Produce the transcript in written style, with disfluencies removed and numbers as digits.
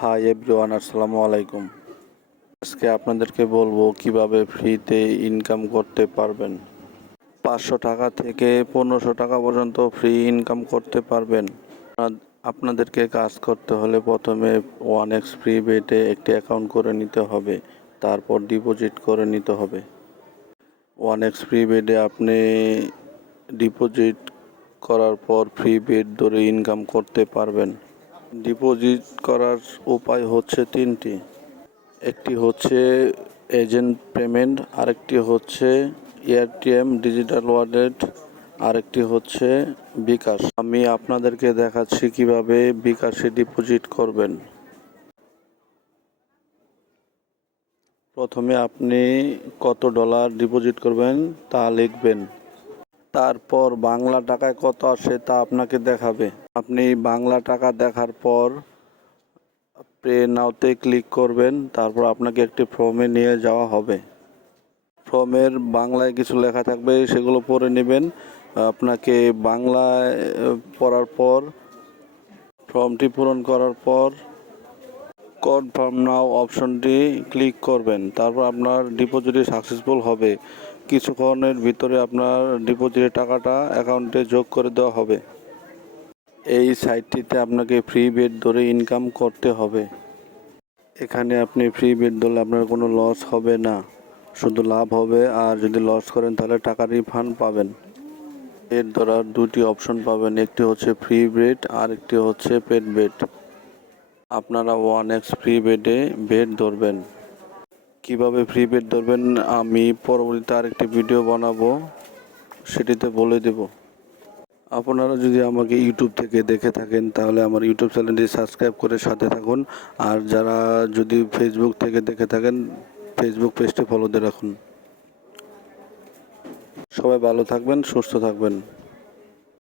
Hi everyone, আসসালামু আলাইকুম। আজকে আপনাদেরকে বলবো কিভাবে ফ্রিতে ইনকাম করতে পারবেন। 500 টাকা থেকে 1500 টাকা পর্যন্ত ফ্রি ইনকাম করতে পারবেন। আপনাদেরকে কাজ করতে হলে প্রথমে 1x ফ্রি বেটে একটি অ্যাকাউন্ট করে নিতে হবে, তারপর ডিপোজিট করে নিতে হবে। 1x ফ্রি বেটে আপনি ডিপোজিট করার পর ফ্রি বেট ধরে ইনকাম করতে পারবেন। ডিপোজিট করার উপায় হচ্ছে তিনটি। একটি হচ্ছে এজেন্ট পেমেন্ট, আরেকটি হচ্ছে এটিএম ডিজিটাল ওয়ালেট, আরেকটি হচ্ছে বিকাশ। আমি আপনাদেরকে দেখাচ্ছি কিভাবে বিকাশে ডিপোজিট করবেন। প্রথমে আপনি কত ডলার ডিপোজিট করবেন তা লিখবেন। তারপর বাংলা টাকায় কত আসে তা আপনাকে দেখাবে। আপনি বাংলা টাকা দেখার পর পে নাওতে ক্লিক করবেন। তারপর আপনাকে একটি ফর্মে নিয়ে যাওয়া হবে। ফর্মের বাংলায় কিছু লেখা থাকবে, সেগুলো পড়ে নেবেন। আপনাকে বাংলায় পড়ার পর ফর্মটি পূরণ করার পর কনফার্ম নাও অপশনটি ক্লিক করবেন। তারপর আপনার ডিপোজিট সাকসেসফুল হবে। কিছুক্ষণের ভিতরে আপনার ডিপোজিটের টাকাটা অ্যাকাউন্টে যোগ করে দেওয়া হবে। এই সাইটটিতে আপনাকে ফ্রি বেট ধরে ইনকাম করতে হবে। এখানে আপনি ফ্রি বেট ধরলে আপনার কোনো লস হবে না, শুধু লাভ হবে। আর যদি লস করেন তাহলে টাকা রিফান্ড পাবেন। বেট ধরার দুটি অপশন পাবেন, একটি হচ্ছে ফ্রি বেট আর একটি হচ্ছে পেড বেট। আপনারা 1x ফ্রি বেটে বেট ধরবেন। কিভাবে ফ্রি বেট ধরবেন আমি পরবর্তীতে আরেকটি ভিডিও বানাবো, সেটিতে বলে দেব। আপনারা যদি আমাকে ইউটিউব থেকে দেখে থাকেন তাহলে আমার ইউটিউব চ্যানেলটি সাবস্ক্রাইব করে সাথে থাকুন। আর যারা যদি ফেসবুক থেকে দেখে থাকেন ফেসবুক পেজটি ফলো দিয়ে রাখুন। সবাই ভালো থাকবেন, সুস্থ থাকবেন।